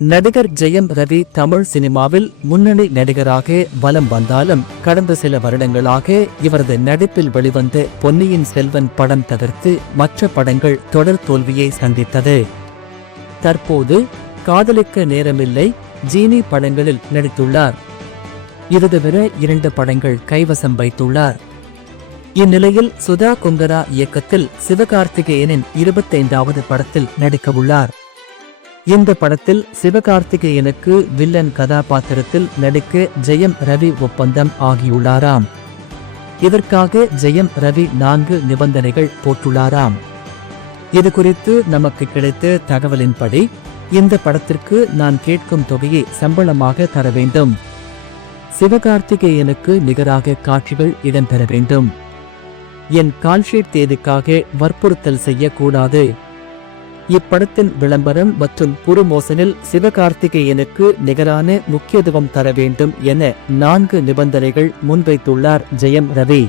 நடிகர் ஜெயம் ரவி தமிழ் சினிமாவில் முன்னணி நடிகராக வலம் வந்தாலும் கடந்த சில வருடங்களாக இவரது நடிப்பில் வெளிவந்த பொன்னியின் செல்வன் படம் தவிர்த்து மற்ற படங்கள் தொடர் தோல்வியை சந்தித்தது. தற்போது காதலிக்க நேரமில்லை, ஜீனி படங்களில் நடித்துள்ளார். இது தவிர 2 படங்கள் கைவசம் வைத்துள்ளார். இந்நிலையில் சுதா கொங்கரா இயக்கத்தில் சிவகார்த்திகேயனின் 25வது படத்தில் நடிக்கவுள்ளார். இந்த படத்தில் சிவகார்த்திகேயனுக்கு வில்லன் கதாபாத்திரத்தில் நடிக்க ஜெயம் ரவி ஒப்பந்தம் ஆகியுள்ளாராம். இதற்காக ஜெயம் ரவி 4 நிபந்தனைகள் போட்டுள்ளாராம். இது குறித்து நமக்கு கிடைத்த தகவலின்படி, இந்த படத்திற்கு நான் கேட்கும் தொகையை சம்பளமாக தர வேண்டும். சிவகார்த்திகேயனுக்கு நிகராக காட்சிகள் இடம்பெற வேண்டும். என் கால்ஷீட் தேதிக்காக வற்புறுத்தல் செய்யக்கூடாது. இப்படத்தின் விளம்பரம் மற்றும் புரமோஷனில் சிவகார்த்திகேயனுக்கு நிகரான முக்கியத்துவம் தர வேண்டும் என 4 நிபந்தனைகள் முன்வைத்துள்ளார் ஜெயம் ரவி.